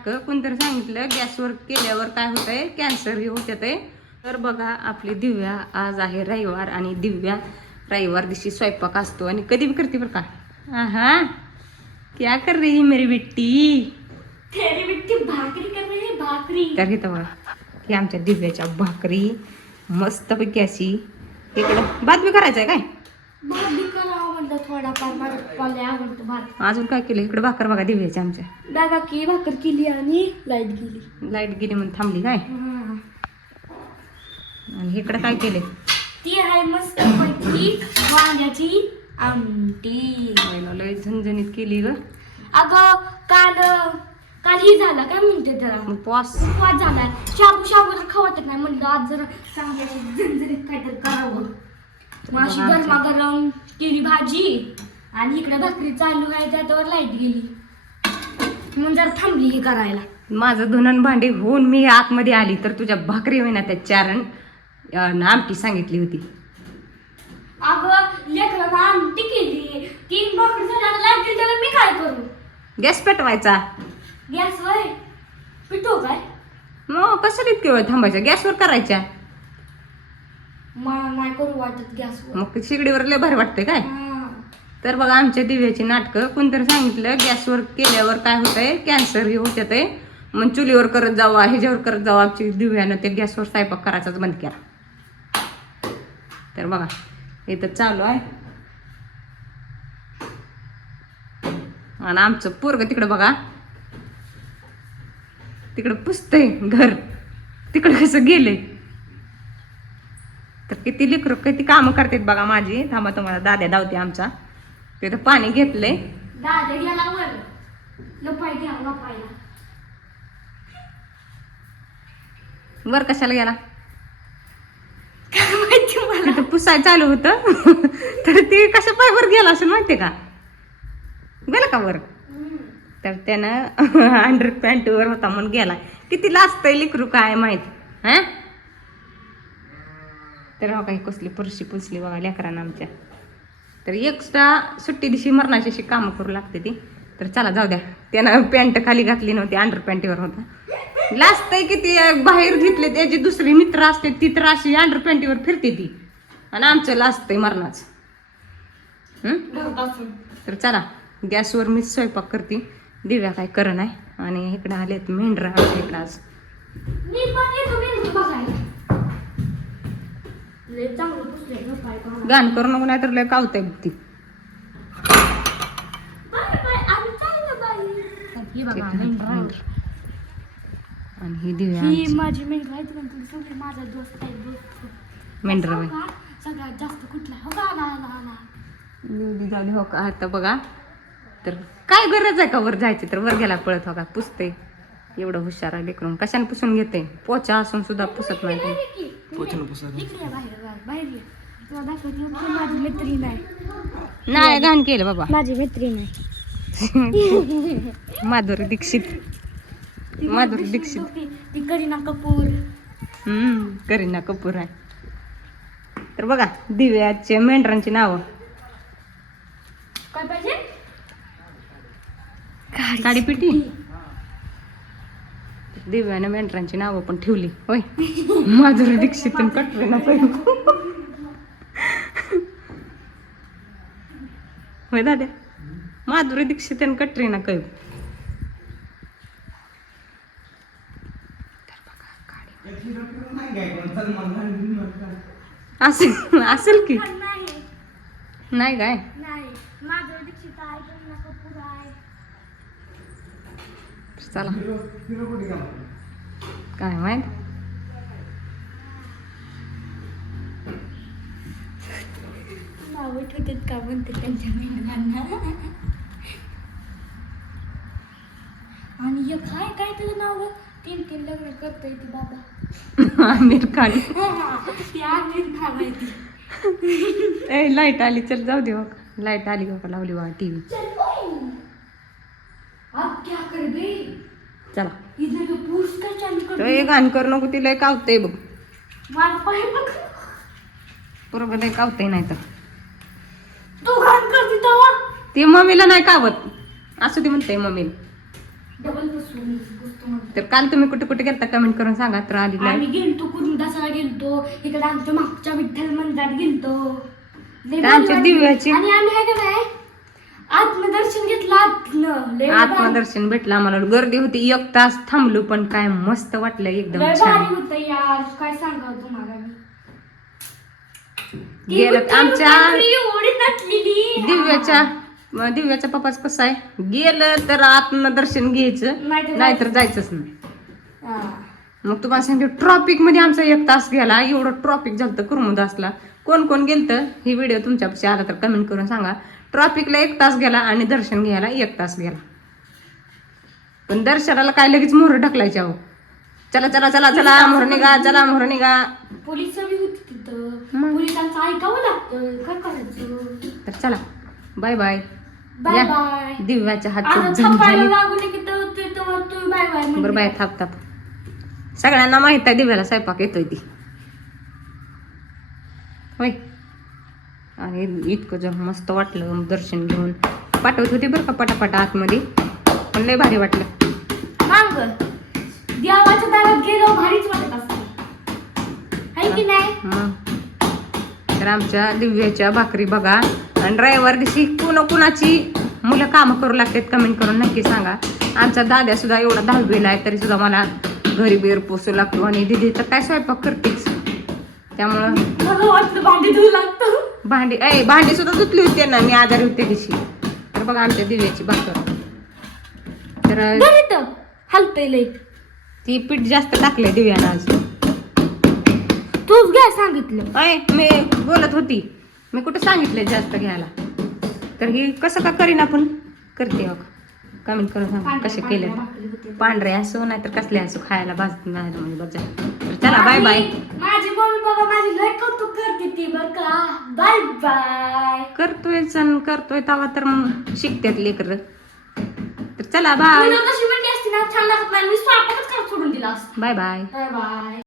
नाटकं कोणतरी सांगितलं गॅसवर केल्यावर काय होतंय, कॅन्सर हे होत आहे. तर बघा आपली दिव्या, आज आहे रविवार आणि दिव्या रविवार दिवशी स्वयंपाक असतो आणि कधी भी करते बरं का. हा क्या कर रही है मेरी बिट्टी? तेरी बिट्टी भाकरी कर रही है, भाकरी. तर इथं बघा की आमच्या दिव्याच्या भाकरी मस्तपैकी अशी. इकडं भात बी करायचं आहे काय? भात बी करावं म्हणलं थोडाफार, मला आवडतो भात. अजून काय केलं इकडं? भाकर बघा दिव्याच्या आमच्या. बघा की भाकर केली आणि लाईट गेली. लाईट गेली म्हणून थांबली काय. आणि इकडं काय केले? ती आहे मस्त पैकी वांग्याची आमटी. लय झणझणीत केली ग. अगं काल ही झाला काय म्हणते त्याला, उपवास झाला. शाबू तर खाऊ वाटत नाही म्हणलं आज जरा चांगली झणझणीत काहीतरी करावं. मग अशी गरमागरम केली भाजी आणि इकडे भाकरी चालू आहे, त्याच्यावर लाईट गेली म्हणून जरा थांबली ही करायला. माझं धुणन भांडी होऊन मी आतमध्ये आली तर तुझ्या भाकरी होईना त्या चारण आमटी सांगितली होती. अगं लेकराला आमटी केली, 3 भाकरी झाल्या, लाईट गेली, त्याला मी काय करू? गॅस पेटवायचा. गॅसवर पिठो काय? मग कसं इतके वेळ थांबायचं? गॅसवर करायच्या. मला नाही करू वाटत गॅसवर. मग शिगडीवर लय भारी वाटते काय. तर बघा आमच्या दिव्याची नाटकं कोणतरी सांगितलं गॅसवर केल्यावर काय होतंय, कॅन्सर हे होत आहे. मग चुलीवर करत जावा, ह्याच्यावर करत जावा. आमची दिव्यानं ते गॅसवर स्वयंपाक करायचाच बंद केला. तर बघा इथं चालू आहे आणि आमचं पोरग तिकडं बघा, तिकडं पुसतंय घर, तिकडं कसं गेले. तर किती लेकरं किती कामं करतात बघा माझी. थांबा तुम्हाला दाद्या धावते आमचा. तिथं पाणी घेतलंय. दादा गेला वर लपाय घ्या लपायला. वर कशाला गेला? काय माहिती मला. तिथं पुसाय चालू होतं तर ते कशा पायवर गेला असेल माहितीये का? गेला का वर? तर त्यानं अंडर पॅन्टवर होता म्हणून गेला. किती लाजतंय लेकरू काय माहित. हा तर हो काही कसली फरशी पुसली बघा लेकरांना आमच्या. तर एक्स्ट्रा सुट्टी दिवशी मरणाची अशी कामं करू लागते ती. तर चला जाऊ द्या, त्यानं पॅन्ट खाली घातली नव्हती, अंडर पॅन्टीवर होता. लाजतंय की ती बाहेर घेतले त्याची दुसरी मित्र असते ती तर अशी अंडर पॅन्टीवर फिरते ती, आणि आमचं लाजतंय मरणाच. तर चला गॅसवर मी स्वयंपाक करते, दिव्या काय कर नाही. आणि इकडे आलेत मेंढरा इकडं आज. मी पण येतो मेंढरू बघायला. लय चांगलं पुसलंय लपाय का. गाण करू नको नाही तर लय कावतंय बघ ती. बाय आम्ही चाललो बाई. ही बघा मेंढरा. आणि ही दिव्या ही आमची माझी मेंढरा आहे, तुला सगळे माझा दोस्त आहे. दोस्त मेंढरा बाई. सगळ्यात जास्त कुठला हो का आला. एवढी झाली हो का. आता बघा तर काय गरज आहे का वर जायची, तर वर गेला पळत हो का पुसते. एवढं हुशार आहे लेकरून. कशाने पुसून घेते? पोचा असून सुद्धा पुसत नाही. माझी मैत्रीण आहे. नाही घाण केलं बाबा. माझी मैत्रीण आहे. माधुरी दीक्षित. माधुरी दीक्षित. ती करीना कपूर. करीना कपूर आहे. तर बघा दिव्याचे मेंढरांची नावं. काय पाहिजे? काडीपिटी. दिव्यानं मेंढरांची नावं पण ठेवली होय. माधुरी दीक्षित आणि कटरीना कैफ. होय दाद्या. माधुरी दीक्षित आणि कटरीना कैफ. असेल की नाही काय. नाही माधुरी दीक्षित आहे, करीना कपूर आहे. चला काय माहित. नावं ठेवतात का म्हणते त्यांच्या मेंढरांना. आणि एक हाय काय त्याचं नाव, 3 लग्न करतोय ती बाबा. आमिर खान. ती आमिर खान आहे ती. ए लाईट आली, चल जाऊ दे. लाईट आली का लावली बघा टीव्ही. अब क्या कर बे. चला इधर पूछ काय चालू कर. तो घाण करू नको, तिला कावतंय बघ. माझ पाय बघ. बरोबर लय कावतंय नाही तर. तू घाण करते तेव्हा ते मम्मीला नाही कावत असू दे म्हणते मम्मीला. डबल बसून तर काल तुम्ही कुठे कुठे गेलता कमेंट करून सांगा तर आली आम्ही गेलतो कुरुंदासाला गेलतो, इकडे आमच्या मागच्या विठ्ठल मंदिरात गेलतो. लय तर आमच्या भारी दिव्याची- वाटलं. आणि आम्ही आहे का नाही आत्मदर्शन घेतलं आतनं. लय भारी- आत्मदर्शन भेटलं आम्हाला. गर्दी होती 1 तास थांबलो पण काय मस्त वाटलं एकदम लय छान. भारी होतं यार, काय सांगावं तुम्हाला मी. ती गेलं विठ्ठल आमच्या मंदिर एवढी नटलेली. दिव्याच्या पप्पाच कसं आहे, गेलं तर आत्मदर्शन घ्यायचं नाहीतर जायचंच नाही. हा. मग तुम्हाला सांगते ट्रॉफिक मध्ये आमचा 1 तास गेला. एवढं ट्रॉफिक झालं कुरमुदासला. कोण कोण गेलतं ही व्हिडिओ तुमच्यापाशी आला तर कमेंट करून सांगा. ट्रॉफिकला 1 तास गेला आणि दर्शन घ्यायला 1 तास गेला. पण दर्शनाला काय लगेच मोहर ढकलायचे अहो. चला चला चला चला मोहर निघा, चला मोहर निघा. पोलिस बी होती तिथं, मग? पोलिसांचं ऐकावं लागतं, काय करायचं. तर चला बाय बाय. बाय या. बाय. दिव्याच्या आता हातचं छपायला झणझणीत. लागू नये की तेव्हा तुम्ही बाय बाय बरं बाय, थाप थाप. सगळ्यांना माहित आहे दिव्याला स्वयंपाक येतोय ती होय. आणि इतकं जर मस्त वाटलं दर्शन घेऊन. पाठवत होती बरं का पटापटा आतमध्ये, पण लय भारी वाटलं. मांग देवाच्या दारात गेलो भारीच वाटत असतं, है की नाही. मग तर आमच्या दिव्याच्या भाकरी बघा. आणि रविवार दिवशी कुणाची मुलं कामं करू लागतात कमेंट करून नक्की सांगा. आमचा दाद्या सुद्धा एवढा 10वीला आहे तरी सुद्धा मला घरी बेर पोसू लागतो. आणि दिदी तर काय स्वयंपाक करतेच, त्यामुळं मला वाटलं भांडी धुवू लागतं. भांडी सुद्धा धुतली होती ना मी आजारी होते दिवशी. तर बघा आमच्या दिव्याची भाकर. तर हलतय लय. ती पीठ जास्त टाकलंय दिव्यानं आज. तूच घ्या सांगितलं. मी बोलत होती, मी कुठं सांगितलंय जास्त घ्यायला. तर ही कसं का करीन आपण करते बघा. कमेंट करून सांगा कसे केले. पांढरे असो नाहीतर कसले असो खायला भाजत नाही म्हणजे बजा. तर चला बाय बाय. माझी मम्मी बाबा माझी लय कौतुक करते ती बरं का. Bye bye. करतोय तवा तर मग शिकतात लेकर. तर चला बाय कशी म्हणली असती ना छान लागत नाही, मी स्वयंपाकच करत सोडून दिला असता. Bye bye. Bye bye.